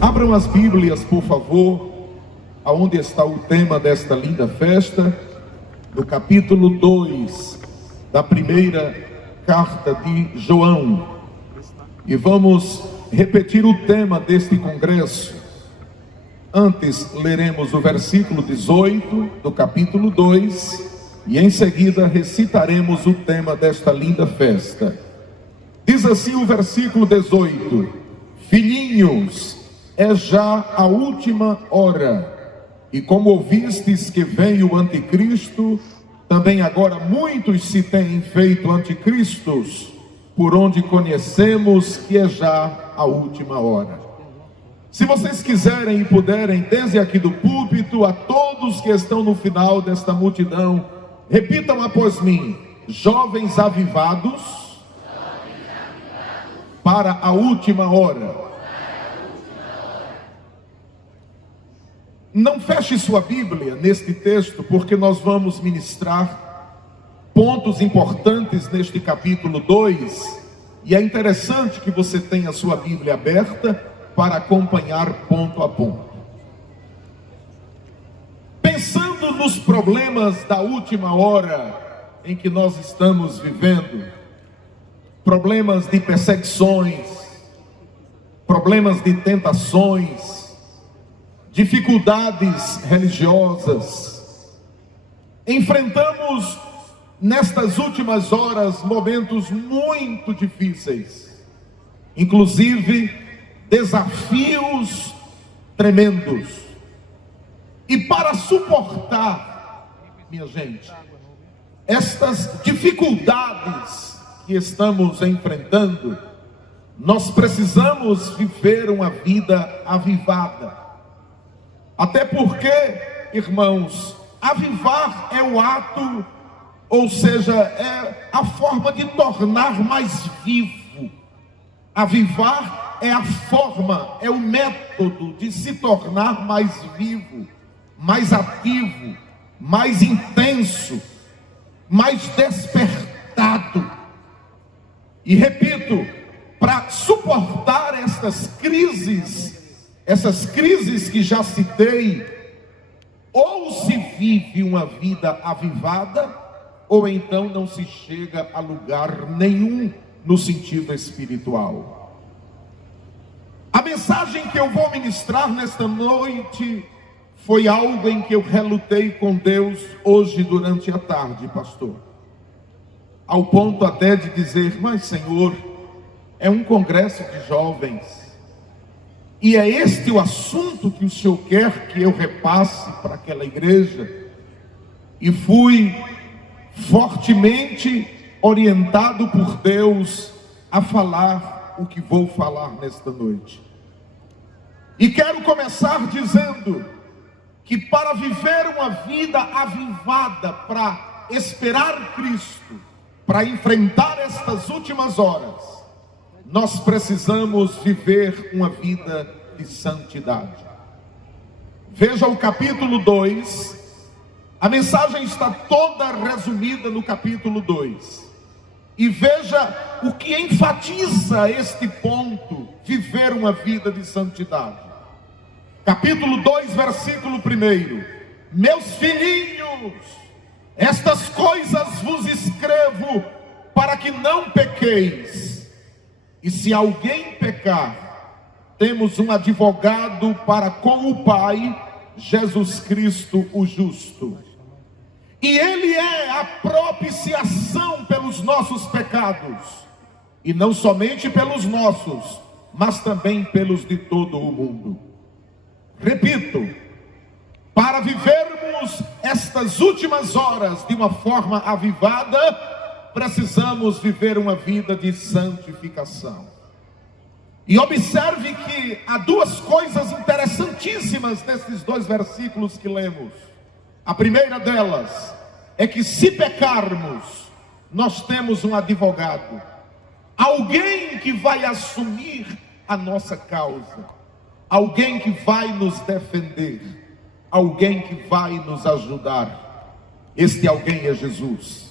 Abram as Bíblias, por favor, aonde está o tema desta linda festa, no capítulo 2 da primeira carta de João. E vamos repetir o tema deste congresso. Antes leremos o versículo 18 do capítulo 2 e em seguida recitaremos o tema desta linda festa. Diz assim o versículo 18: Filhinhos, é já a última hora, e como ouvistes que vem o anticristo, também agora muitos se têm feito anticristos, por onde conhecemos que é já a última hora. Se vocês quiserem e puderem, desde aqui do púlpito, a todos que estão no final desta multidão, repitam após mim: jovens avivados para a última hora. Não feche sua Bíblia neste texto, porque nós vamos ministrar pontos importantes neste capítulo 2, e é interessante que você tenha sua Bíblia aberta para acompanhar ponto a ponto. Pensando nos problemas da última hora em que nós estamos vivendo, problemas de perseguições, problemas de tentações, dificuldades religiosas, enfrentamos nestas últimas horas momentos muito difíceis, inclusive desafios tremendos. E para suportar, minha gente, estas dificuldades que estamos enfrentando, nós precisamos viver uma vida avivada. Até porque, irmãos, avivar é o ato, ou seja, é a forma de tornar mais vivo. Avivar é a forma, é o método de se tornar mais vivo, mais ativo, mais intenso, mais despertado. E repito, para suportar essas crises que já citei, ou se vive uma vida avivada, ou então não se chega a lugar nenhum no sentido espiritual. A mensagem que eu vou ministrar nesta noite foi algo em que eu relutei com Deus hoje durante a tarde, pastor. Ao ponto até de dizer: mas Senhor, é um congresso de jovens, e é este o assunto que o Senhor quer que eu repasse para aquela igreja? E fui fortemente orientado por Deus a falar o que vou falar nesta noite. E quero começar dizendo que para viver uma vida avivada, para esperar Cristo, para enfrentar estas últimas horas, nós precisamos viver uma vida de santidade. Veja o capítulo 2, a mensagem está toda resumida no capítulo 2. E veja o que enfatiza este ponto: viver uma vida de santidade. Capítulo 2, versículo 1: Meus filhinhos, estas coisas vos escrevo para que não pequeis. E se alguém pecar, temos um advogado para com o Pai, Jesus Cristo o justo. E Ele é a propiciação pelos nossos pecados, e não somente pelos nossos, mas também pelos de todo o mundo. Repito, para vivermos estas últimas horas de uma forma avivada, precisamos viver uma vida de santificação. E observe que há duas coisas interessantíssimas nesses dois versículos que lemos. A primeira delas é que, se pecarmos, nós temos um advogado, alguém que vai assumir a nossa causa, alguém que vai nos defender, alguém que vai nos ajudar. Este alguém é Jesus.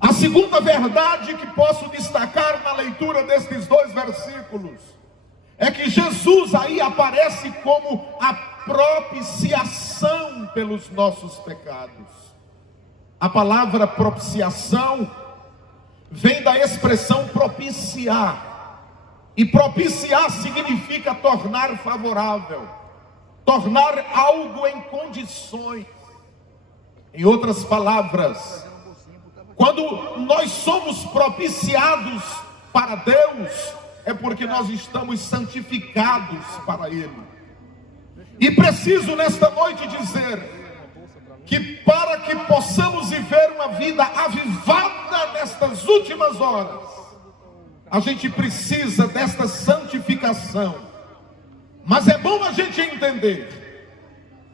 A segunda verdade que posso destacar na leitura destes dois versículos é que Jesus aí aparece como a propiciação pelos nossos pecados. A palavra propiciação vem da expressão propiciar. E propiciar significa tornar favorável, tornar algo em condições. Em outras palavras, quando nós somos propiciados para Deus, é porque nós estamos santificados para Ele. E preciso nesta noite dizer que para que possamos viver uma vida avivada nestas últimas horas, a gente precisa desta santificação. Mas é bom a gente entender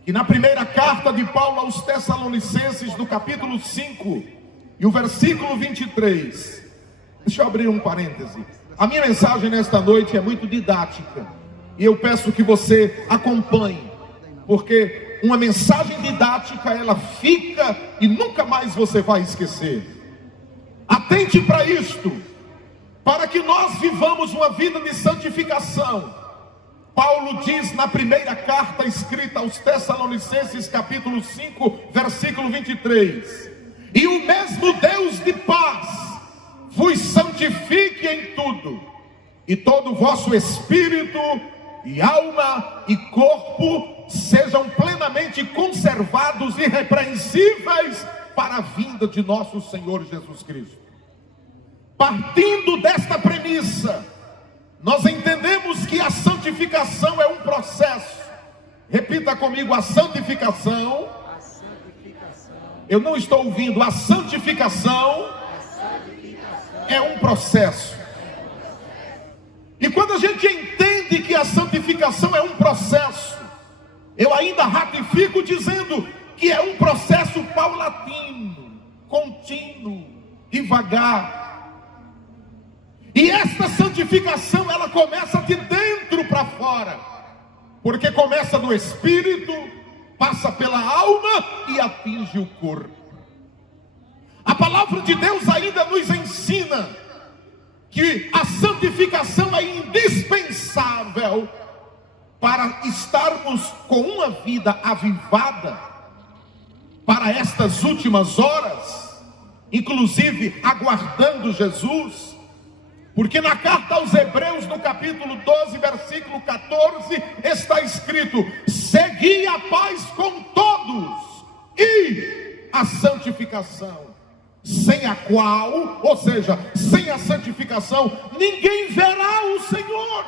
que na primeira carta de Paulo aos Tessalonicenses, no capítulo 5 e o versículo 23, deixa eu abrir um parêntese. A minha mensagem nesta noite é muito didática, e eu peço que você acompanhe, porque uma mensagem didática, ela fica e nunca mais você vai esquecer. Atente para isto. Para que nós vivamos uma vida de santificação, Paulo diz na primeira carta escrita aos Tessalonicenses, capítulo 5, versículo 23: e o mesmo Deus de paz vos santifique em tudo, e todo o vosso espírito e alma e corpo sejam plenamente conservados e irrepreensíveis para a vinda de nosso Senhor Jesus Cristo. Partindo desta premissa, nós entendemos que a santificação é um processo. Repita comigo: a santificação. Eu não estou ouvindo. A santificação é um processo. E quando a gente entende que a santificação é um processo, eu ainda ratifico dizendo que é um processo paulatino, contínuo, devagar. E esta santificação, ela começa de dentro para fora, porque começa no espírito, passa pela alma e atinge o corpo. A palavra de Deus ainda nos ensina que a santificação é indispensável para estarmos com uma vida avivada para estas últimas horas, inclusive aguardando Jesus. Porque na carta aos Hebreus, no capítulo 12, versículo 14, está escrito: segui a paz com todos e a santificação, sem a qual, ou seja, sem a santificação, ninguém verá o Senhor.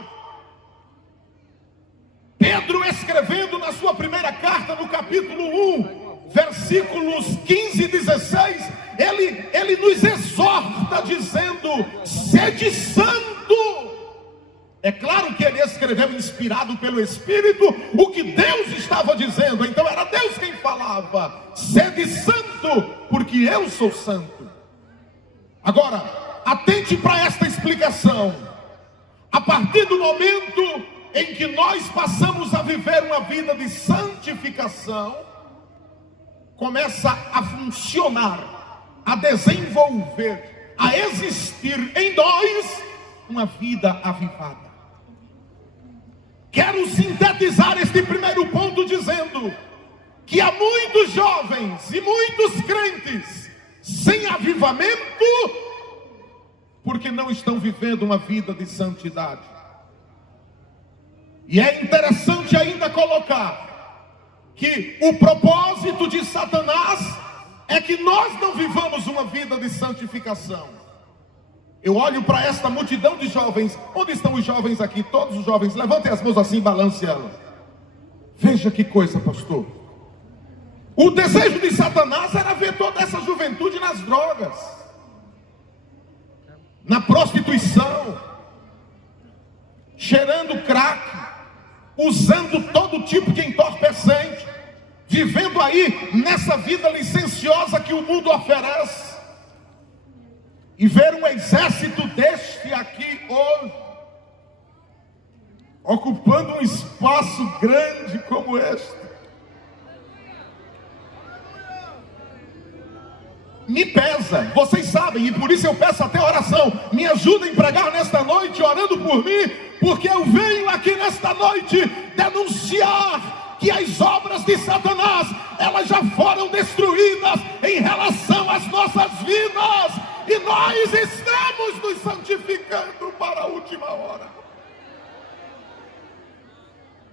Pedro, escrevendo na sua primeira carta, no capítulo 1, versículos 15 e 16, ele nos exorta dizendo: sede santo. É claro que ele escreveu inspirado pelo Espírito o que Deus estava dizendo, então era Deus quem falava: sede santo, porque eu sou santo. Agora, atente para esta explicação. A partir do momento em que nós passamos a viver uma vida de santificação, começa a funcionar, a desenvolver, a existir em nós uma vida avivada. Quero sintetizar este primeiro ponto dizendo que há muitos jovens e muitos crentes sem avivamento, porque não estão vivendo uma vida de santidade. E é interessante ainda colocar que o propósito de Satanás é que nós não vivamos uma vida de santificação. Eu olho para esta multidão de jovens. Onde estão os jovens aqui? Todos os jovens, levantem as mãos assim, balance ela. Veja que coisa, pastor. O desejo de Satanás era ver toda essa juventude nas drogas, na prostituição, cheirando crack, usando todo tipo de entorpecente, vivendo aí nessa vida licenciosa que o mundo oferece. E ver um exército deste aqui hoje, ocupando um espaço grande como este. me pesa, vocês sabem, e por isso eu peço até oração. Me ajudem a pregar nesta noite, orando por mim, porque eu venho aqui nesta noite denunciar que as obras de Satanás, elas já foram destruídas em relação às nossas vidas, e nós estamos nos santificando para a última hora.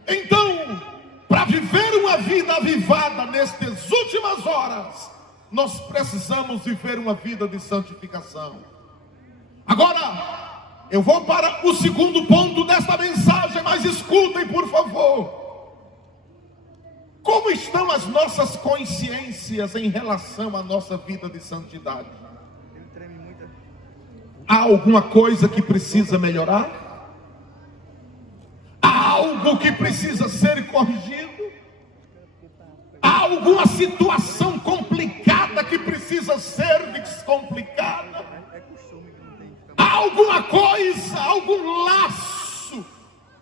Então, para viver uma vida avivada nestas últimas horas, nós precisamos viver uma vida de santificação. Agora, eu vou para o segundo ponto desta mensagem, mas escutem, por favor. Como estão as nossas consciências em relação à nossa vida de santidade? Há alguma coisa que precisa melhorar? Há algo que precisa ser corrigido? Há alguma situação complicada que precisa ser descomplicada? Há alguma coisa, algum laço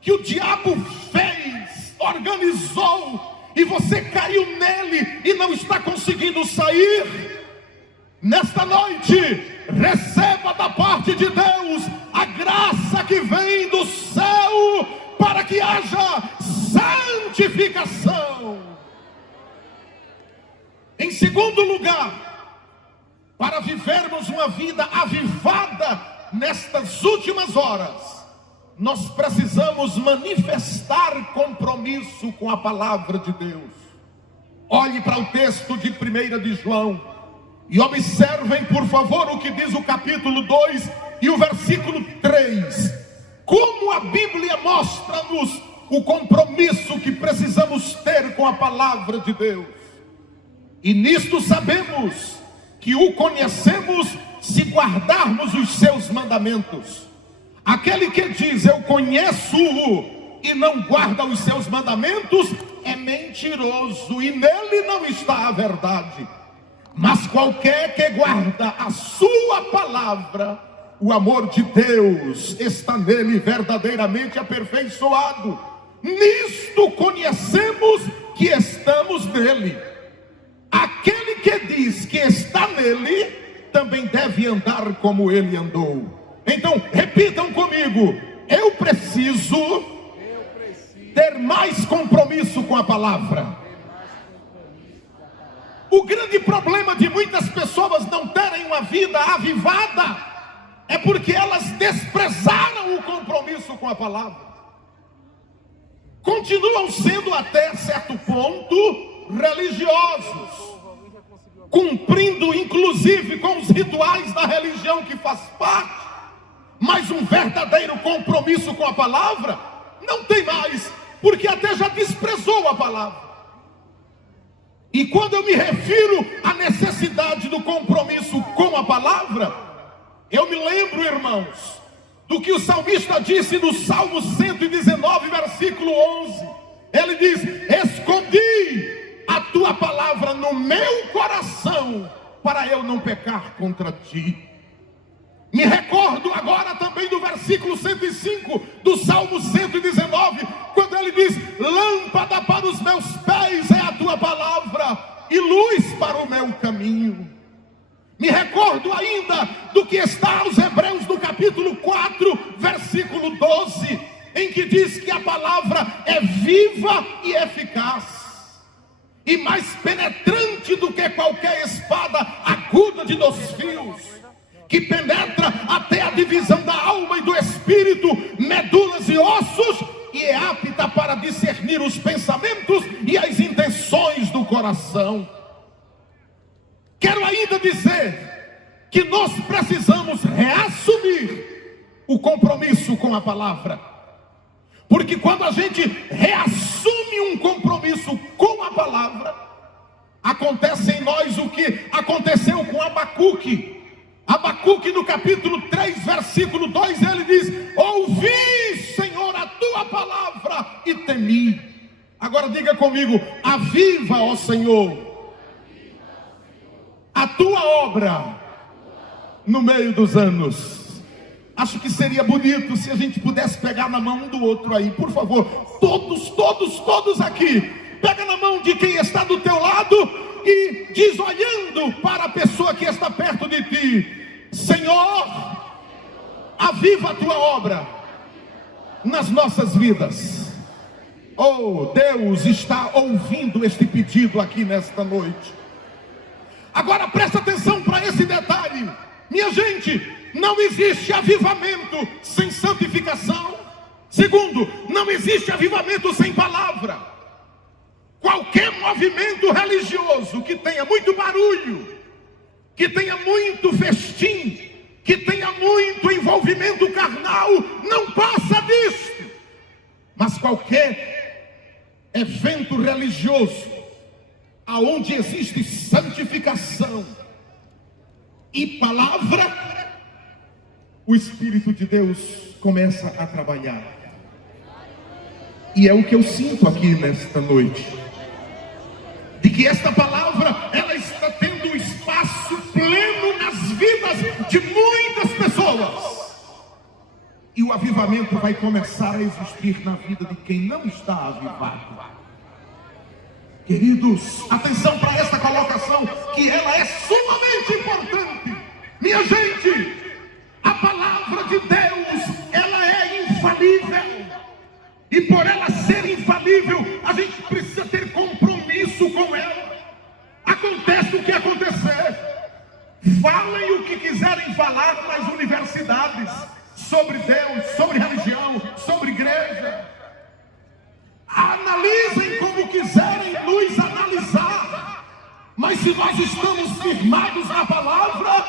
que o diabo fez, organizou, e você caiu nele e não está conseguindo sair? Nesta noite, receba da parte de Deus a graça que vem do céu para que haja santificação. Em segundo lugar, para vivermos uma vida avivada nestas últimas horas, nós precisamos manifestar compromisso com a palavra de Deus. Olhe para o texto de 1 de João e observem, por favor, o que diz o capítulo 2 e o versículo 3. Como a Bíblia mostra-nos o compromisso que precisamos ter com a palavra de Deus. E nisto sabemos que o conhecemos se guardarmos os seus mandamentos. Aquele que diz eu conheço-o e não guarda os seus mandamentos é mentiroso, e nele não está a verdade. Mas qualquer que guarda a sua palavra, o amor de Deus está nele verdadeiramente aperfeiçoado. Nisto conhecemos que estamos nele. Aquele que diz que está nele, também deve andar como ele andou. Então, repitam comigo: eu preciso ter mais compromisso com a palavra. O grande problema de muitas pessoas não terem uma vida avivada é porque elas desprezaram o compromisso com a palavra. Continuam sendo até certo ponto religiosos, cumprindo inclusive com os rituais da religião que faz parte, mas um verdadeiro compromisso com a palavra não tem mais, porque até já desprezou a palavra. E quando eu me refiro à necessidade do compromisso com a palavra, eu me lembro, irmãos, do que o salmista disse no Salmo 119, versículo 11. Ele diz: escondi a tua palavra no meu coração, para eu não pecar contra ti. Me recordo agora também do versículo 105 do Salmo 119, quando ele diz: lâmpada para os meus pés é a tua palavra e luz para o meu caminho. Me recordo ainda do que está aos Hebreus no capítulo 4, versículo 12, em que diz que a palavra é viva e eficaz, e mais penetrante do que qualquer espada aguda de 2 fios, que penetra até a divisão da alma e do espírito, medulas e ossos, e é apta para discernir os pensamentos e as intenções do coração. Quero ainda dizer que nós precisamos reassumir o compromisso com a palavra, porque quando a gente reassume um compromisso com a palavra, acontece em nós o que aconteceu com Abacuque. Abacuque no capítulo 3, versículo 2, ele diz: ouvi, Senhor, a tua palavra e temi. Agora diga comigo: aviva, ó Senhor, a tua obra no meio dos anos. Acho que seria bonito se a gente pudesse pegar na mão um do outro aí, por favor, todos aqui, pega na mão de quem está do teu lado e diz, olhando para a pessoa que está perto de ti: Senhor, aviva a tua obra nas nossas vidas. Oh, Deus está ouvindo este pedido aqui nesta noite. Agora presta atenção para esse detalhe. Minha gente, não existe avivamento sem santificação. Segundo, não existe avivamento sem palavra. Qualquer movimento religioso que tenha muito barulho, que tenha muito festim, que tenha muito envolvimento carnal, não passa disto. Mas qualquer evento religioso aonde existe santificação e palavra, o Espírito de Deus começa a trabalhar. E é o que eu sinto aqui nesta noite, de que esta palavra, ela está tendo espaço pleno nas vidas de muitas pessoas. E o avivamento vai começar a existir na vida de quem não está avivado. Queridos, atenção para esta colocação, que ela é sumamente importante. Minha gente, a palavra de Deus, ela é infalível. E por ela ser infalível, a gente precisa ter compromisso com ela. Acontece o que acontecer. Falem o que quiserem falar nas universidades sobre Deus, sobre religião, sobre igreja. Analisem como quiserem nos analisar, mas se nós estamos firmados na palavra,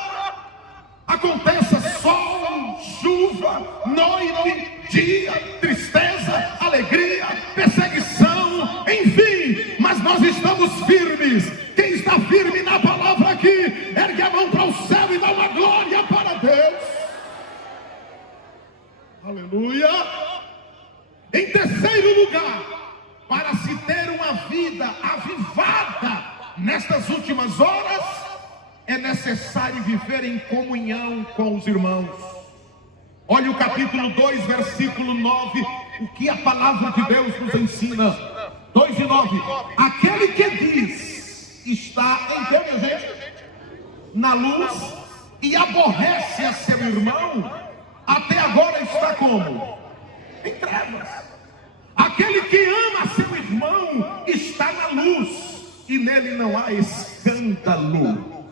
aconteça sol, chuva, noite, dia, tristeza, alegria, perseguição, enfim, mas nós estamos firmes. Quem está firme na palavra aqui, ergue a mão para o céu e dá uma glória para Deus. Aleluia. Em terceiro lugar, para se ter uma vida avivada nestas últimas horas, é necessário viver em comunhão com os irmãos. Olha o capítulo 2, versículo 9, o que a palavra de Deus nos ensina. 2:9. Aquele que diz está em que, minha gente? Na luz, e aborrece a seu irmão, até agora está como? Em trevas. Aquele que ama seu irmão está na luz, e nele não há escândalo.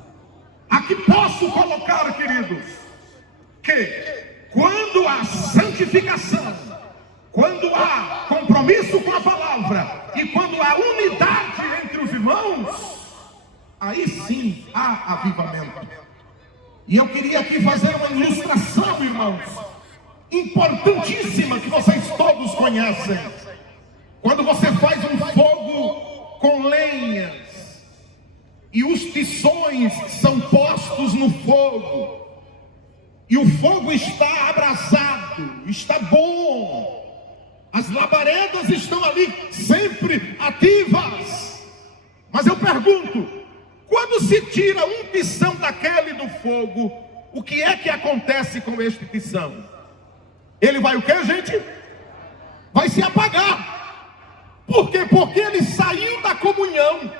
Aqui posso colocar, queridos, que quando há santificação, quando há compromisso com a palavra, e quando há unidade entre os irmãos, aí sim há avivamento. E eu queria aqui fazer uma ilustração, irmãos, importantíssima, que vocês todos conhecem. Quando você faz um fogo com lenhas e os tições são postos no fogo, e o fogo está abrasado, está bom, as labaredas estão ali sempre ativas, mas eu pergunto, quando se tira um tição daquele do fogo, o que é que acontece com este tição? Ele vai o que, gente? Vai se apagar. Por quê? Porque ele saiu da comunhão,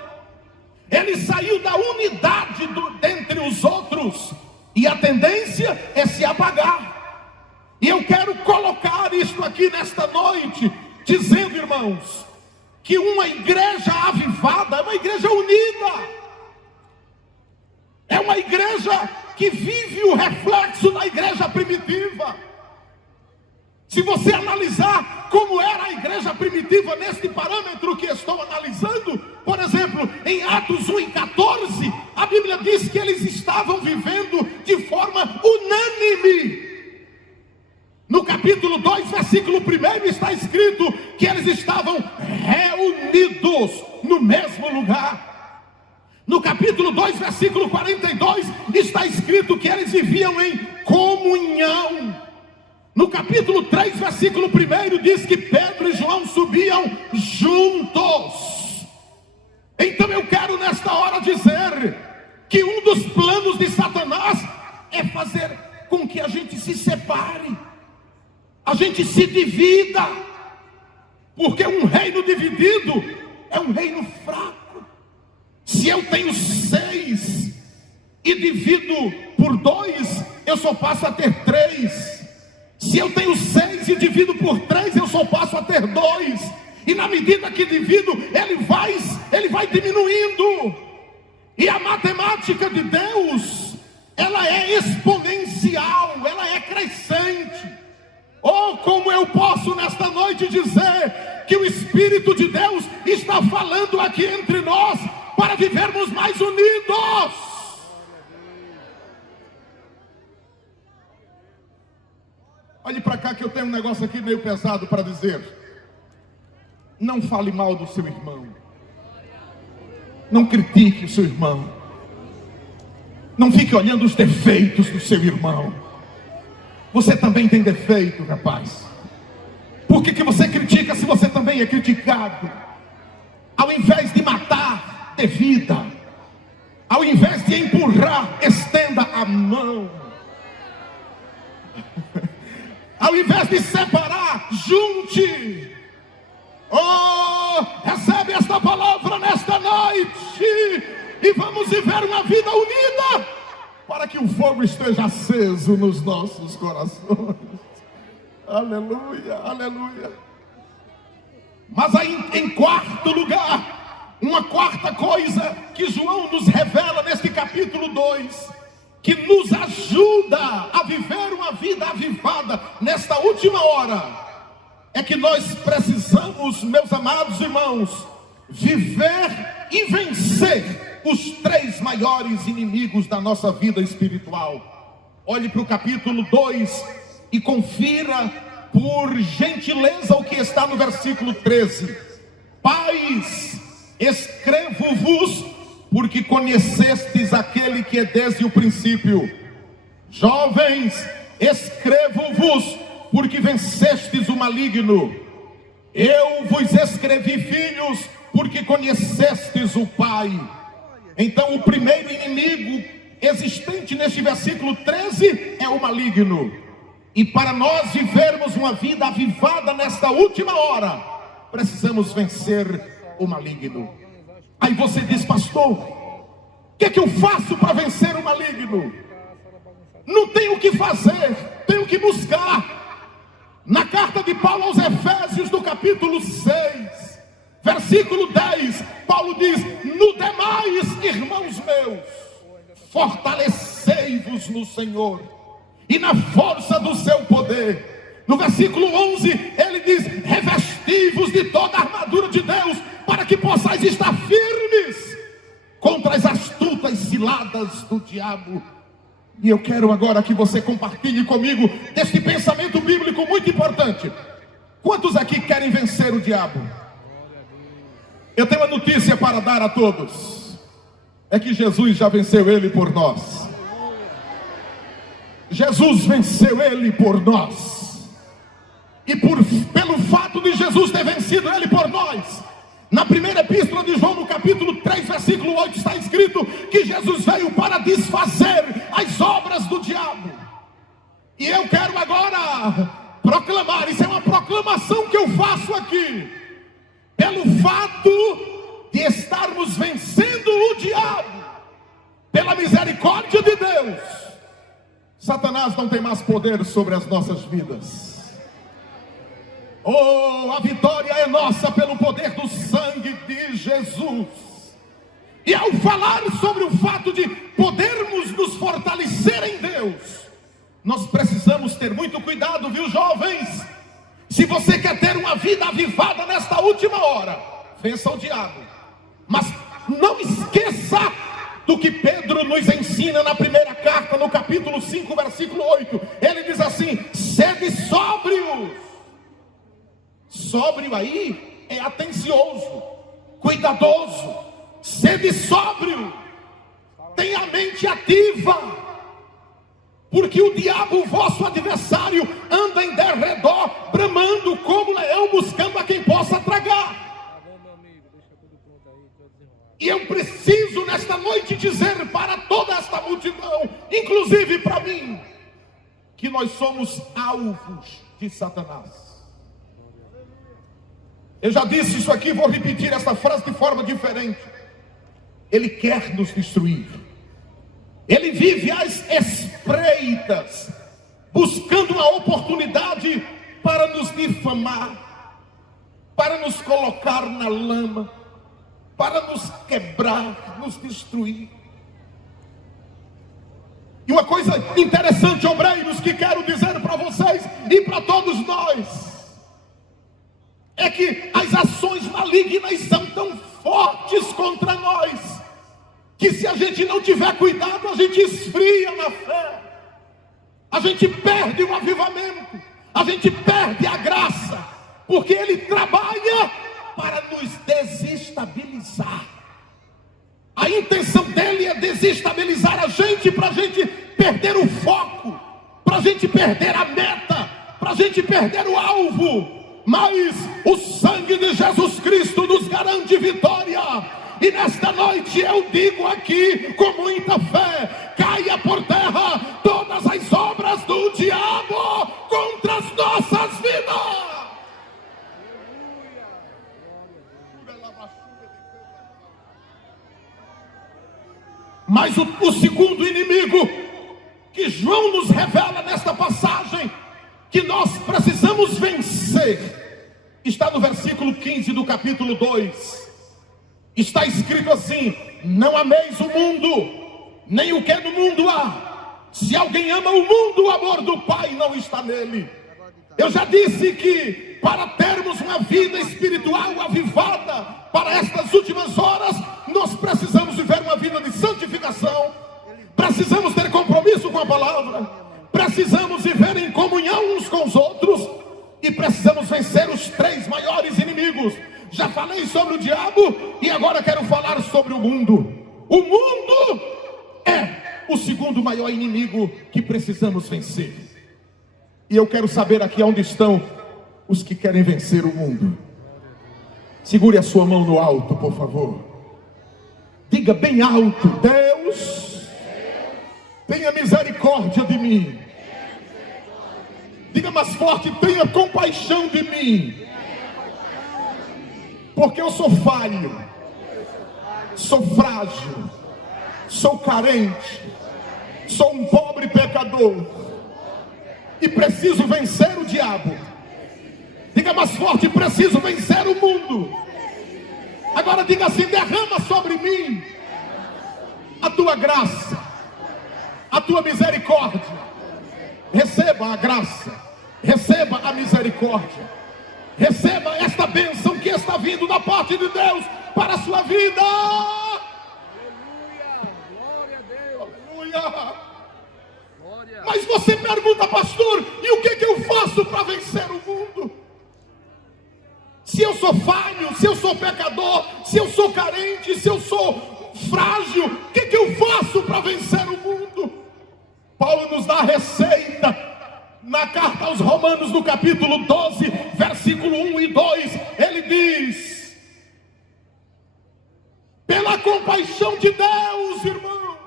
ele saiu da unidade dentre os outros, e a tendência é se apagar. E eu quero colocar isto aqui nesta noite, dizendo, irmãos, que uma igreja avivada é uma igreja unida, é uma igreja que vive o reflexo da igreja primitiva. Se você analisar como era a igreja primitiva neste parâmetro que estou analisando, por exemplo, em Atos 1:14, a Bíblia diz que eles estavam vivendo de forma unânime. No capítulo 2, versículo 1, está escrito que eles estavam reunidos no mesmo lugar. No capítulo 2, versículo 42, está escrito que eles viviam em comunhão. No capítulo 3, versículo 1, diz que Pedro e João subiam juntos. Então eu quero nesta hora dizer que um dos planos de Satanás é fazer com que a gente se separe, a gente se divida, porque um reino dividido é um reino fraco. Se Se eu tenho 6 e divido por 2, eu só passo a ter 3. Se eu tenho 6 e divido por 3, eu só passo a ter 2. E na medida que divido, ele vai diminuindo. E a matemática de Deus, ela é exponencial, ela é crescente. Oh, como eu posso nesta noite dizer que o Espírito de Deus está falando aqui entre nós para vivermos mais unidos. Olhe para cá que eu tenho um negócio aqui meio pesado para dizer. Não fale mal do seu irmão. Não critique o seu irmão. Não fique olhando os defeitos do seu irmão. Você também tem defeito, rapaz. Por que você critica se você também é criticado? Ao invés de matar, dê vida. Ao invés de empurrar, estenda a mão. Ao invés de separar, junte. Oh, recebe esta palavra nesta noite e vamos viver uma vida unida, para que o fogo esteja aceso nos nossos corações. Aleluia, aleluia. Mas aí, em quarto lugar, uma quarta coisa que João nos revela neste capítulo 2, que nos ajuda a viver uma vida avivada nesta última hora, é que nós precisamos, meus amados irmãos, viver e vencer os 3 maiores inimigos da nossa vida espiritual. Olhe para o capítulo 2 e confira, por gentileza, o que está no versículo 13. Pais, escrevo-vos, porque conhecestes aquele que é desde o princípio. Jovens, escrevo-vos, porque vencestes o maligno. Eu vos escrevi, filhos, porque conhecestes o Pai. Então o primeiro inimigo existente neste versículo 13 é o maligno. E para nós vivermos uma vida avivada nesta última hora, precisamos vencer o maligno. Aí você diz: pastor, o que é que eu faço para vencer o maligno? Não tenho o que fazer, tenho que buscar. Na carta de Paulo aos Efésios, no capítulo 6, versículo 10, Paulo diz: no demais, irmãos meus, fortalecei-vos no Senhor e na força do seu poder. No versículo 11, ele diz: revesti-vos de toda a armadura de Deus, para que possais estar firmes contra as astutas ciladas do diabo. E eu quero agora que você compartilhe comigo deste pensamento bíblico muito importante. Quantos aqui querem vencer o diabo? Eu tenho uma notícia para dar a todos. É que Jesus já venceu ele por nós. Jesus venceu ele por nós. E pelo fato de Jesus ter vencido ele por nós, na primeira epístola de João, no capítulo 3, versículo 8, está escrito que Jesus veio para desfazer as obras do diabo. E eu quero agora proclamar, isso é uma proclamação que eu faço aqui, pelo fato de estarmos vencendo o diabo, pela misericórdia de Deus, Satanás não tem mais poder sobre as nossas vidas. Oh, a vitória é nossa pelo poder do sangue de Jesus. E ao falar sobre o fato de podermos nos fortalecer em Deus, nós precisamos ter muito cuidado, viu, jovens? Se você quer ter uma vida avivada nesta última hora, vença o diabo. Mas não esqueça do que Pedro nos ensina na primeira carta, no capítulo 5, versículo 8. Ele diz assim: sede sóbrios. Sóbrio aí é atencioso, cuidadoso. Sede sóbrio, tenha a mente ativa, porque o diabo, vosso adversário, anda em derredor, bramando como leão, buscando a quem possa tragar. E eu preciso nesta noite dizer para toda esta multidão, inclusive para mim, que nós somos alvos de Satanás. Eu já disse isso aqui, vou repetir essa frase de forma diferente. ele quer nos destruir. Ele vive às espreitas, buscando uma oportunidade para nos difamar, para nos colocar na lama, para nos quebrar, nos destruir. E uma coisa interessante, obreiros, que quero dizer para vocês e para todos nós, é que as ações malignas são tão fortes contra nós, que se a gente não tiver cuidado, a gente esfria na fé, a gente perde o avivamento, a gente perde a graça, porque ele trabalha para nos desestabilizar. A intenção dele é desestabilizar a gente, para a gente perder o foco, para a gente perder a meta, para a gente perder o alvo. Mas o sangue de Jesus Cristo nos garante vitória. E nesta noite eu digo aqui com muita fé: caia por terra todas as obras do diabo contra as nossas vidas. Mas o segundo inimigo que João nos revela nesta passagem, que nós precisamos vencer, está no versículo 15 do capítulo 2. Está escrito assim: não ameis o mundo, nem o que no mundo há. Se alguém ama o mundo, o amor do Pai não está nele. Eu já disse que para termos uma vida espiritual avivada para estas últimas horas, nós precisamos viver uma vida de santificação, precisamos ter compromisso com a palavra, precisamos viver em comunhão uns com os outros, e precisamos vencer os 3 maiores inimigos. Já falei sobre o diabo e agora quero falar sobre o mundo. O mundo é o segundo maior inimigo que precisamos vencer. E eu quero saber aqui onde estão os que querem vencer o mundo. Segure a sua mão no alto, por favor. Diga bem alto: Deus, tenha misericórdia de mim. Diga mais forte: tenha compaixão de mim. Porque eu sou falho, sou frágil, sou carente, sou um pobre pecador e preciso vencer o diabo. Diga mais forte: preciso vencer o mundo. Agora diga assim: derrama sobre mim a tua graça, a tua misericórdia. Receba a graça, receba a misericórdia, receba esta bênção que está vindo da parte de Deus para a sua vida. Glória a Deus. Aleluia. Glória. Mas você pergunta: pastor, e o que eu faço para vencer o mundo? Se eu sou falho, se eu sou pecador, se eu sou carente, se eu sou frágil, o que eu faço para vencer o mundo? Paulo nos dá a receita na carta aos Romanos, no capítulo 12, versículo 1 e 2, ele diz: pela compaixão de Deus, irmãos,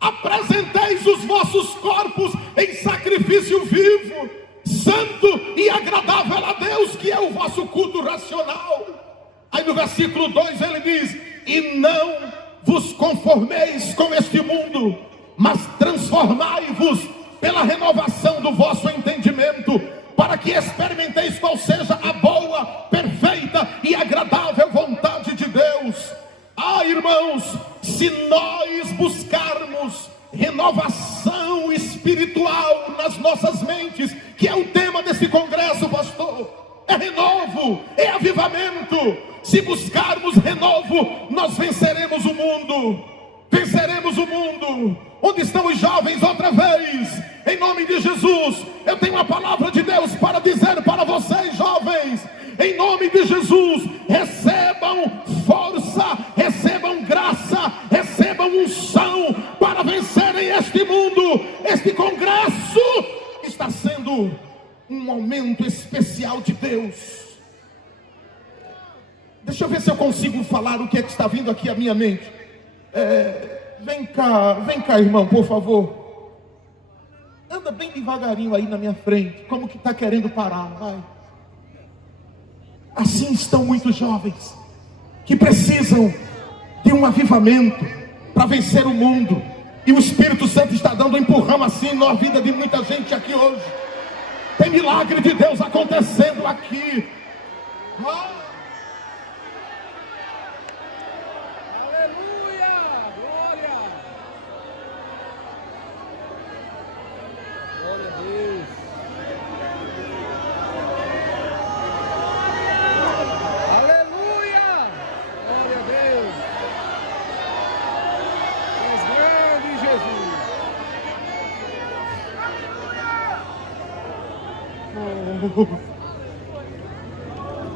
apresenteis os vossos corpos em sacrifício vivo, santo e agradável a Deus, que é o vosso culto racional. Aí no versículo 2 ele diz: e não vos conformeis com este mundo, mas transformai-vos pela renovação do vosso entendimento, para que experimenteis qual seja a boa, perfeita e agradável vontade de Deus. Ah, irmãos, se nós buscarmos renovação espiritual nas nossas mentes, que é o tema desse congresso, pastor, é renovo, é avivamento. Se buscarmos renovo, nós venceremos o mundo. Venceremos o mundo. Onde estão os jovens outra vez? Em nome de Jesus, eu tenho uma palavra de Deus para dizer para vocês, jovens. Em nome de Jesus, recebam força, recebam graça, recebam unção para vencerem este mundo. Este congresso está sendo um momento especial de Deus. Deixa eu ver se eu consigo falar o que é que está vindo aqui à minha mente. Vem cá, irmão, por favor. Anda bem devagarinho aí na minha frente, como que está querendo parar, vai. Assim estão muitos jovens que precisam de um avivamento para vencer o mundo. E o Espírito Santo está dando um empurrão assim na vida de muita gente aqui hoje. Tem milagre de Deus acontecendo aqui. Aleluia! Glória! Glória a Deus! Aleluia! Glória a Deus! És grande, Jesus!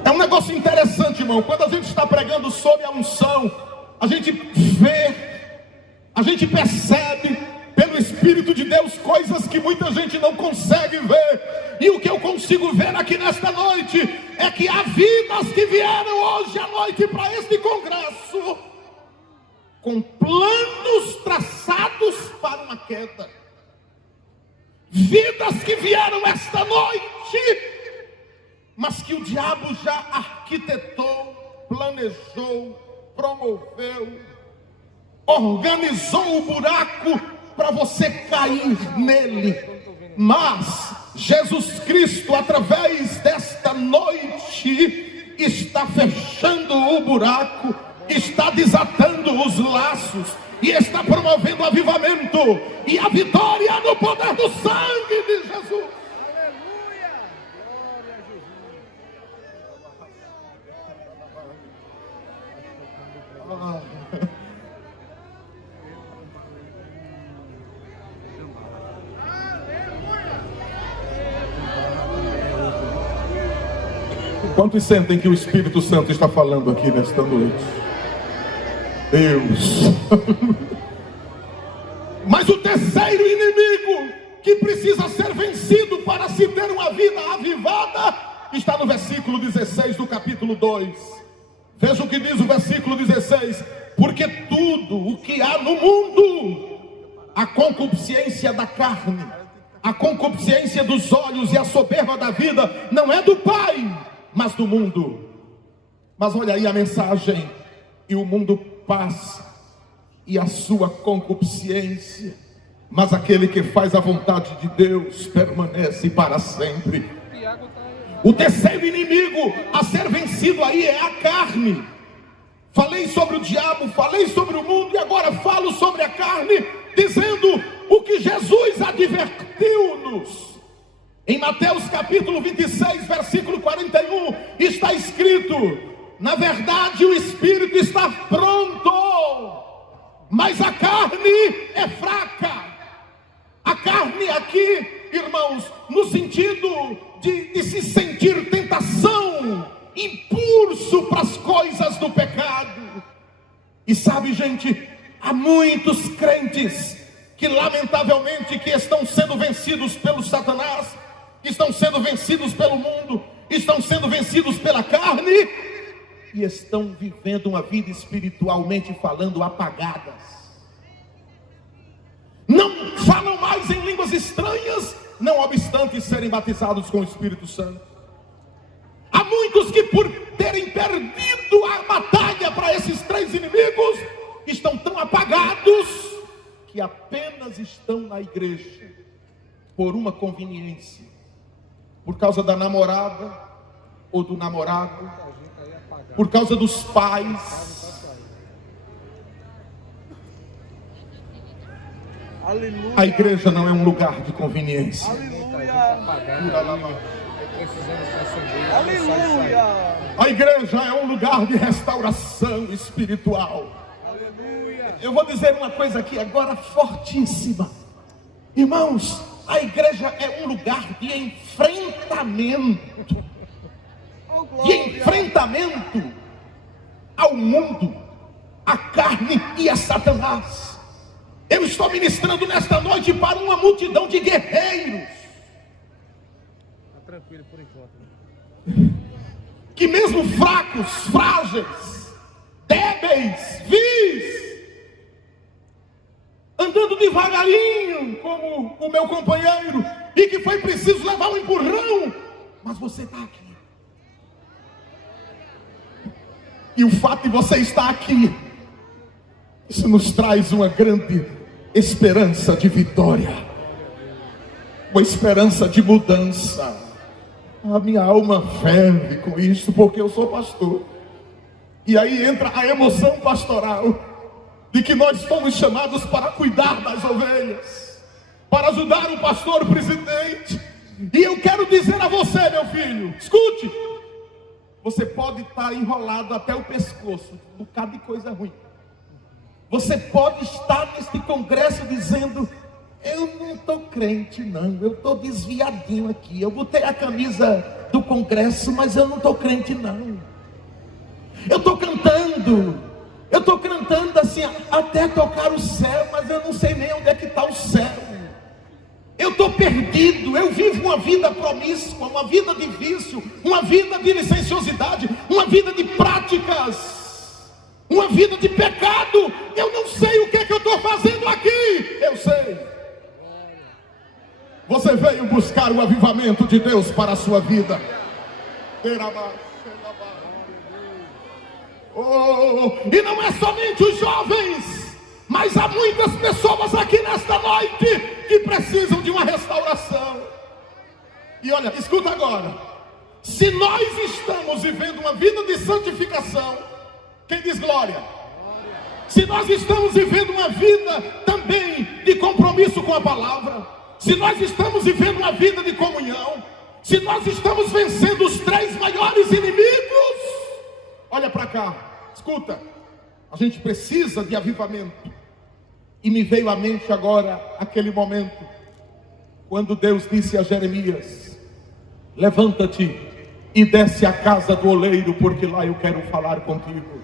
É um negócio interessante, irmão. Quando a gente está pregando sobre a unção, a gente vê, a gente percebe pelo Espírito de Deus coisas que muita gente não consegue ver. E o que eu consigo ver aqui nesta noite é que há vidas que vieram hoje à noite para este congresso com planos traçados para uma queda. Vidas que vieram esta noite, mas que o diabo já arquitetou, planejou, promoveu, organizou o buraco para você cair nele. Mas Jesus Cristo, através desta noite, está fechando o buraco, está desatando os laços e está promovendo o avivamento e a vitória no poder do sangue de Jesus. Aleluia! Glória a Jesus! Quantos sentem que o Espírito Santo está falando aqui nesta noite? Deus. Mas o terceiro inimigo que precisa ser vencido para se ter uma vida avivada está no versículo 16 do capítulo 2. Veja o que diz o versículo 16: porque tudo o que há no mundo, a concupiscência da carne, a concupiscência dos olhos e a soberba da vida, não é do Pai, mas do mundo. Mas olha aí a mensagem: e o mundo passa e a sua concupiscência, mas aquele que faz a vontade de Deus permanece para sempre. O terceiro inimigo a ser vencido aí é a carne. Falei sobre o diabo, falei sobre o mundo e agora falo sobre a carne, dizendo o que Jesus advertiu-nos. Em Mateus capítulo 26, versículo 41, está escrito: na verdade o espírito está pronto, mas a carne é fraca. A carne aqui, irmãos, no sentido de se sentir tentação, impulso para as coisas do pecado. E sabe, gente, há muitos crentes que lamentavelmente que estão sendo vencidos pelo Satanás, estão sendo vencidos pelo mundo, estão sendo vencidos pela carne e estão vivendo uma vida espiritualmente falando apagadas. Não falam mais em línguas estranhas, não obstante serem batizados com o Espírito Santo. Há muitos que, por terem perdido a batalha para esses três inimigos, estão tão apagados que apenas estão na igreja por uma conveniência, por causa da namorada ou do namorado, por causa dos pais. Aleluia. A igreja não é um lugar de conveniência. Aleluia. Aleluia. A igreja é um lugar de restauração espiritual. Aleluia. Eu vou dizer uma coisa aqui agora fortíssima. Irmãos, a igreja é um lugar de enfrentamento. De enfrentamento ao mundo, à carne e a Satanás. Eu estou ministrando nesta noite para uma multidão de guerreiros. Tá tranquilo por enquanto. Que mesmo fracos, frágeis, débeis, vis, andando devagarinho como o meu companheiro, e que foi preciso levar um empurrão, mas você está aqui. E o fato de você estar aqui Isso nos traz uma grande esperança de vitória, uma esperança de mudança. A minha alma ferve com isso, porque eu sou pastor. E aí entra a emoção pastoral, de que nós fomos chamados para cuidar das ovelhas, para ajudar o pastor presidente. E eu quero dizer a você, meu filho, escute, você pode estar enrolado até o pescoço, um bocado de coisa ruim. Você pode estar neste congresso dizendo: eu não estou crente não, eu estou desviadinho aqui, eu botei a camisa do congresso, mas eu não estou crente não. Eu estou cantando assim, até tocar o céu, mas eu não sei nem onde é que está o céu. Eu estou perdido, eu vivo uma vida promíscua, uma vida de vício, uma vida de licenciosidade, uma vida de práticas, uma vida de pecado. Eu não sei o que é que eu estou fazendo aqui. Eu sei. Você veio buscar o avivamento de Deus para a sua vida. E não é somente os jovens, mas há muitas pessoas aqui nesta noite que precisam de uma restauração. E olha, escuta agora: se nós estamos vivendo uma vida de santificação, quem diz glória? Se nós estamos vivendo uma vida também de compromisso com a palavra, se nós estamos vivendo uma vida de comunhão, se nós estamos vencendo os 3 maiores inimigos, olha para cá, escuta, a gente precisa de avivamento. E me veio à mente agora aquele momento, quando Deus disse a Jeremias: levanta-te e desce à casa do oleiro, porque lá eu quero falar contigo.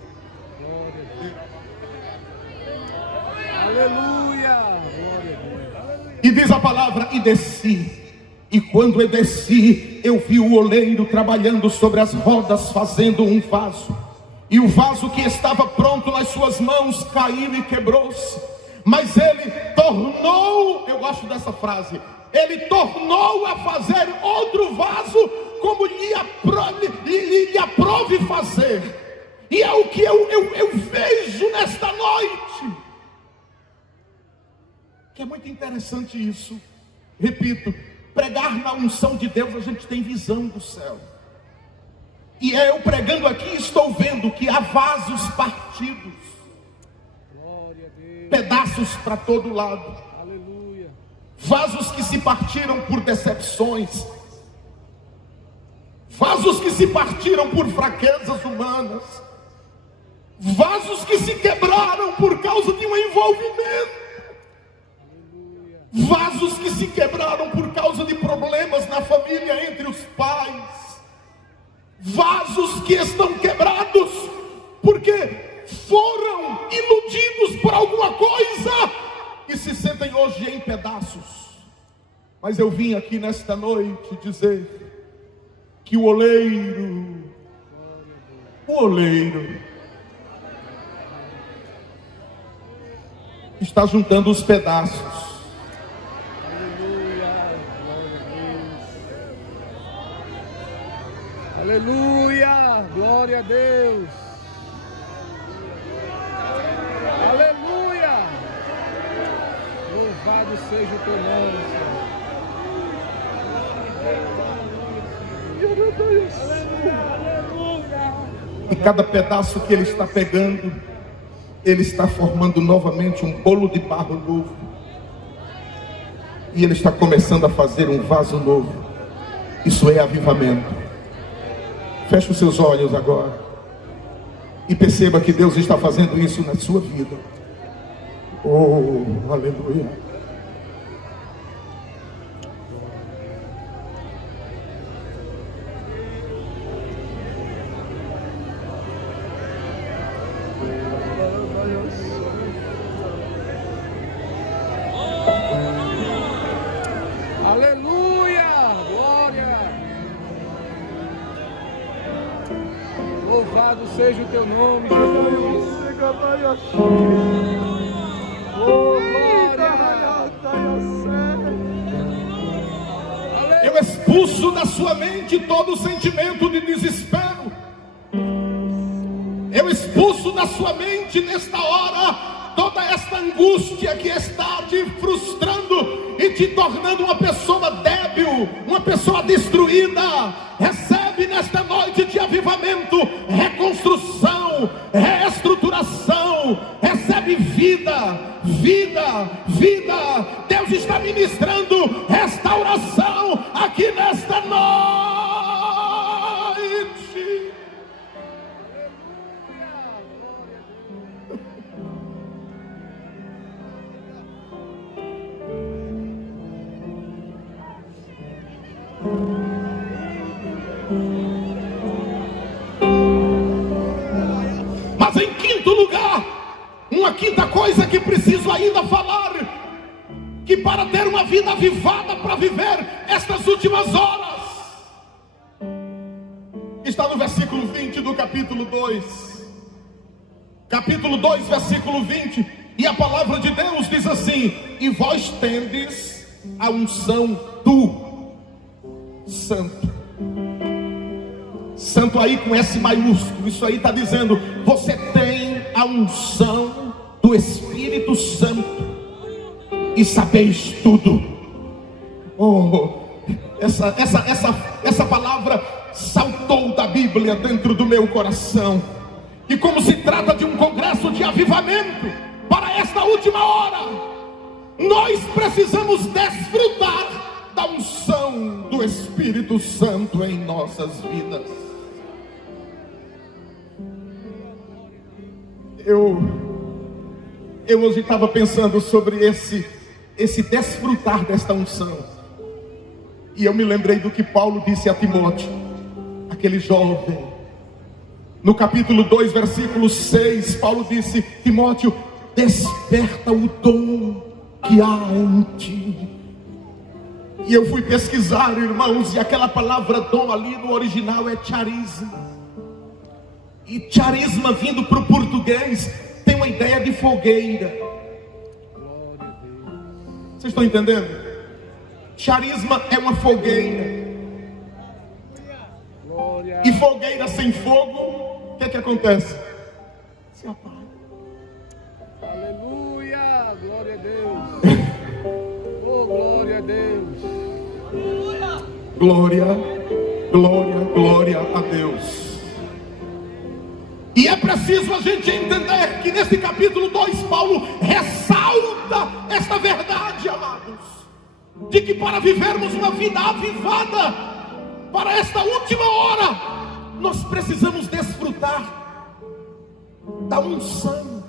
Aleluia! E diz a palavra: e desci. E quando eu desci, eu vi o oleiro trabalhando sobre as rodas, fazendo um vaso. E o vaso que estava pronto nas suas mãos caiu e quebrou-se. Mas ele tornou, eu gosto dessa frase, ele tornou a fazer outro vaso, como lhe aprove fazer. E é o que eu vejo nesta noite, que é muito interessante isso. Repito, pregar na unção de Deus, a gente tem visão do céu. E eu pregando aqui, estou vendo que há vasos partidos, pedaços para todo lado. Aleluia. Vasos que se partiram por decepções, vasos que se partiram por fraquezas humanas, vasos que se quebraram por causa de um envolvimento, vasos que se quebraram por causa de problemas na família entre os pais, vasos que estão quebrados porque foram iludidos por alguma coisa e se sentem hoje em pedaços. Mas eu vim aqui nesta noite dizer que o oleiro está juntando os pedaços. Aleluia! Glória a Deus! Aleluia! Louvado seja o teu nome, Senhor. Aleluia! E cada pedaço que ele está pegando, ele está formando novamente um bolo de barro novo. E ele está começando a fazer um vaso novo. Isso é avivamento. Feche os seus olhos agora e perceba que Deus está fazendo isso na sua vida. Oh, aleluia. Aleluia! Glória! Louvado seja o teu nome, Jesus. Oh, glória! Eu expulso da sua mente todo sentimento de desespero. Eu expulso da sua mente nesta hora toda esta angústia que está te frustrando e te tornando uma pessoa débil, uma pessoa destruída, recebe nesta noite de avivamento, reconstrução, reestruturação, recebe vida, vida, vida. Deus está ministrando restauração aqui nesta noite. Mas em quinto lugar, uma quinta coisa que preciso ainda falar, que para ter uma vida avivada, para viver estas últimas horas, está no versículo 20 do capítulo 2. Capítulo 2, versículo 20. E a palavra de Deus diz assim: e vós tendes a unção do Santo. Santo aí com S maiúsculo. Isso aí está dizendo: você tem a unção do Espírito Santo e sabeis tudo. Oh, essa palavra saltou da Bíblia dentro do meu coração. E como se trata de um congresso de avivamento para esta última hora, nós precisamos desfrutar da unção do Espírito Santo em nossas vidas. Eu hoje estava pensando sobre esse desfrutar desta unção, e eu me lembrei do que Paulo disse a Timóteo, aquele jovem. No capítulo 2, versículo 6, Paulo disse: Timóteo, desperta o dom que há em ti. E eu fui pesquisar, irmãos, e aquela palavra dom ali no original é charisma. E charisma, vindo para o português, tem uma ideia de fogueira. Vocês estão entendendo? Charisma é uma fogueira. E fogueira sem fogo, o que acontece? Se apaga. Aleluia, glória a Deus. Oh, glória a Deus. Glória, glória, glória a Deus. E é preciso a gente entender que nesse capítulo 2, Paulo ressalta esta verdade, amados, de que para vivermos uma vida avivada, para esta última hora, nós precisamos desfrutar da unção.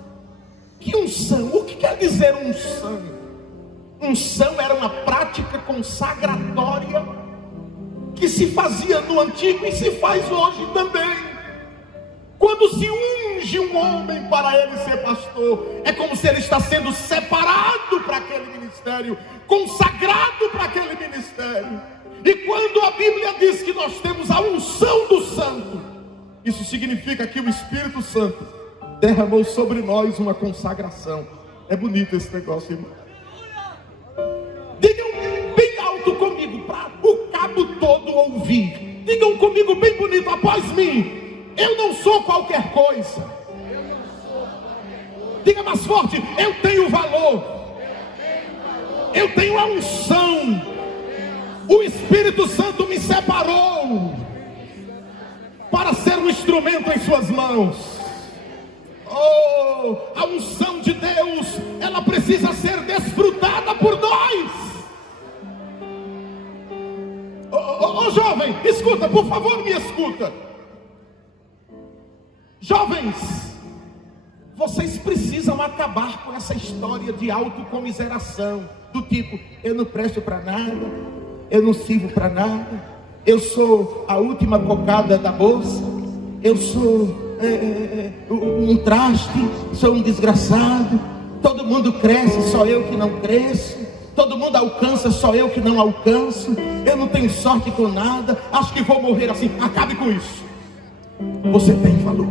Que unção? O que quer dizer unção? Unção era uma prática consagratória que se fazia no antigo e se faz hoje também. Quando se unge um homem para ele ser pastor, é como se ele está sendo separado para aquele ministério, consagrado para aquele ministério. E quando a Bíblia diz que nós temos a unção do Santo, isso significa que o Espírito Santo derramou sobre nós uma consagração. É bonito esse negócio, irmão. Digam bem alto comigo, para o cabo todo ouvir. Digam comigo bem bonito após mim: eu não sou qualquer coisa. Diga mais forte: eu tenho valor. Eu tenho a unção. O Espírito Santo me separou para ser um instrumento em suas mãos. Oh, a unção de Deus, ela precisa ser desfrutada por nós. Oh, jovem, escuta, por favor, me escuta. Jovens, vocês precisam acabar com essa história de autocomiseração, do tipo: eu não presto para nada, eu não sirvo para nada, eu sou a última cocada da bolsa, eu sou um traste, sou um desgraçado, todo mundo cresce, só eu que não cresço, todo mundo alcança, só eu que não alcanço, eu não tenho sorte com nada, acho que vou morrer assim. Acabe com isso. Você tem valor.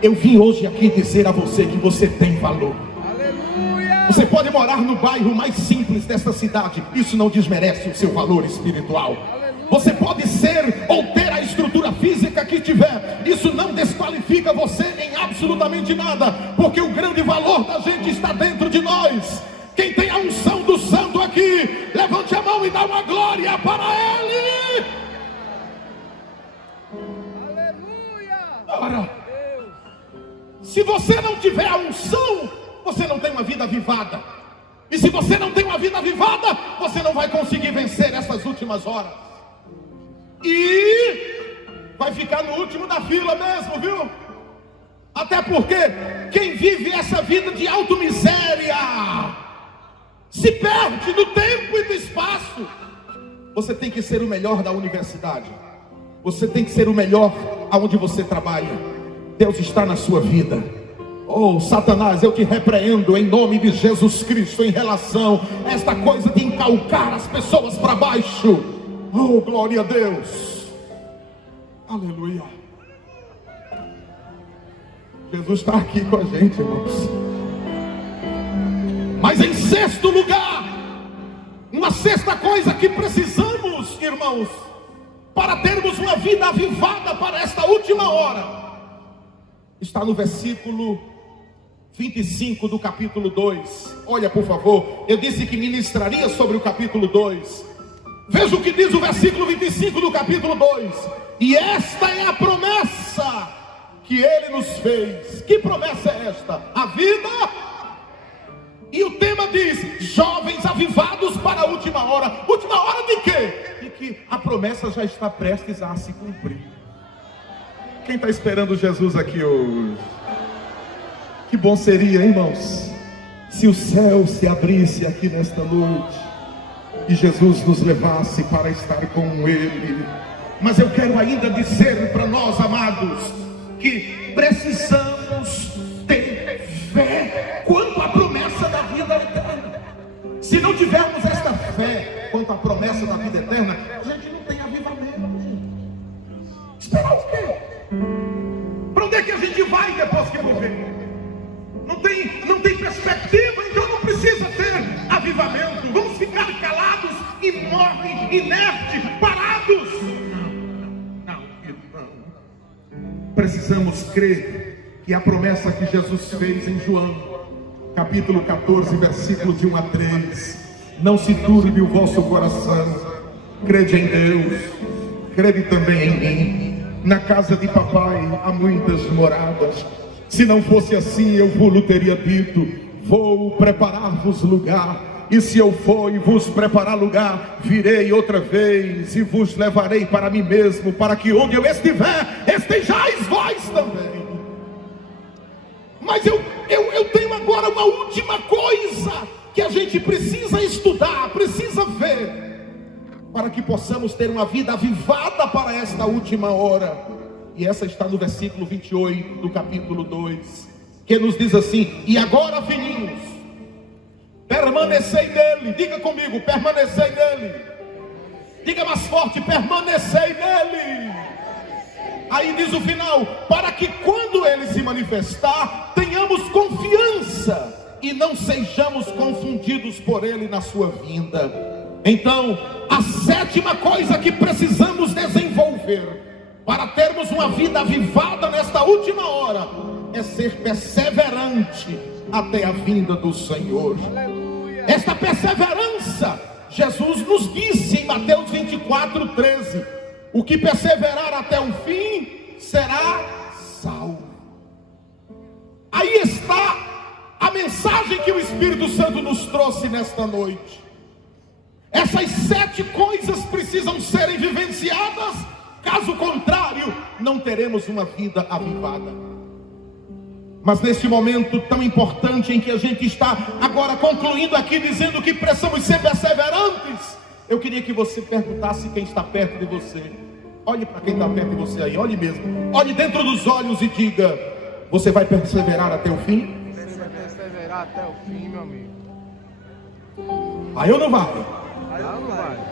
Eu vim hoje aqui dizer a você que você tem valor. Aleluia. Você pode morar no bairro mais simples desta cidade, isso não desmerece o seu valor espiritual. Aleluia. Você pode ser ou ter a estrutura física que tiver, isso não desqualifica você em absolutamente nada, porque o grande valor da gente está dentro de nós. Quem tem a unção do santo aqui, levante a mão e dá uma glória para Ele. Aleluia! Ora, se você não tiver a unção, você não tem uma vida avivada. E se você não tem uma vida avivada, você não vai conseguir vencer essas últimas horas. E vai ficar no último da fila mesmo, viu? Até porque quem vive essa vida de auto-miséria se perde no tempo e no espaço. Você tem que ser o melhor da universidade. Você tem que ser o melhor aonde você trabalha. Deus está na sua vida. Oh, Satanás, eu te repreendo em nome de Jesus Cristo em relação a esta coisa de encalcar as pessoas para baixo. Oh, glória a Deus. Aleluia. Jesus está aqui com a gente, irmãos. Mas em sexto lugar, uma sexta coisa que precisamos, irmãos, para termos uma vida avivada para esta última hora, está no versículo 25 do capítulo 2. Olha, por favor, eu disse que ministraria sobre o capítulo 2. Veja o que diz o versículo 25 do capítulo 2. E esta é a promessa que Ele nos fez. Que promessa é esta? A vida. E o tema diz: jovens avivados para a última hora. Última hora de quê? De que a promessa já está prestes a se cumprir. Quem está esperando Jesus aqui hoje? Que bom seria, irmãos, se o céu se abrisse aqui nesta noite e Jesus nos levasse para estar com Ele. Mas eu quero ainda dizer para nós, amados, que precisamos ter fé quanto à promessa da vida eterna. Se não tivermos esta fé quanto à promessa da vida eterna, a gente não tem avivamento. Esperar o quê? Para onde é que a gente vai depois que morrer? Não tem perspectiva, então não precisa ter avivamento. Vamos ficar calados, imóveis, inertes, parados. Não. Precisamos crer que a promessa que Jesus fez em João, capítulo 14, versículo de 1 a 3. Não se turbe o vosso coração. Crede em Deus, crede também em mim. Na casa de papai há muitas moradas. Se não fosse assim, eu vos teria dito: vou preparar-vos lugar. E se eu for e vos preparar lugar, virei outra vez e vos levarei para mim mesmo, para que onde eu estiver, estejais vós também. Mas eu tenho agora uma última coisa que a gente precisa estudar, precisa ver, para que possamos ter uma vida avivada para esta última hora. E essa está no versículo 28 do capítulo 2, que nos diz assim: e agora, filhinhos, permanecei nele. Diga comigo: permanecei nele. Diga mais forte: permanecei nele. Aí diz o final: para que quando ele se manifestar, tenhamos confiança e não sejamos confundidos por ele na sua vinda. Então, a sétima coisa que precisamos desenvolver para termos uma vida avivada nesta última hora é ser perseverante até a vinda do Senhor. Aleluia. Esta perseverança, Jesus nos disse em Mateus 24:13: o que perseverar até o fim será salvo. Aí está a mensagem que o Espírito Santo nos trouxe nesta noite. Essas 7 coisas precisam serem vivenciadas. Caso contrário, não teremos uma vida avivada. Mas neste momento tão importante em que a gente está agora concluindo aqui, dizendo que precisamos ser perseverantes, eu queria que você perguntasse quem está perto de você. Olhe para quem está perto de você aí, olhe mesmo. Olhe dentro dos olhos e diga: você vai perseverar até o fim? Você vai perseverar até o fim, meu amigo. Aí ou não vai? Aí não vai.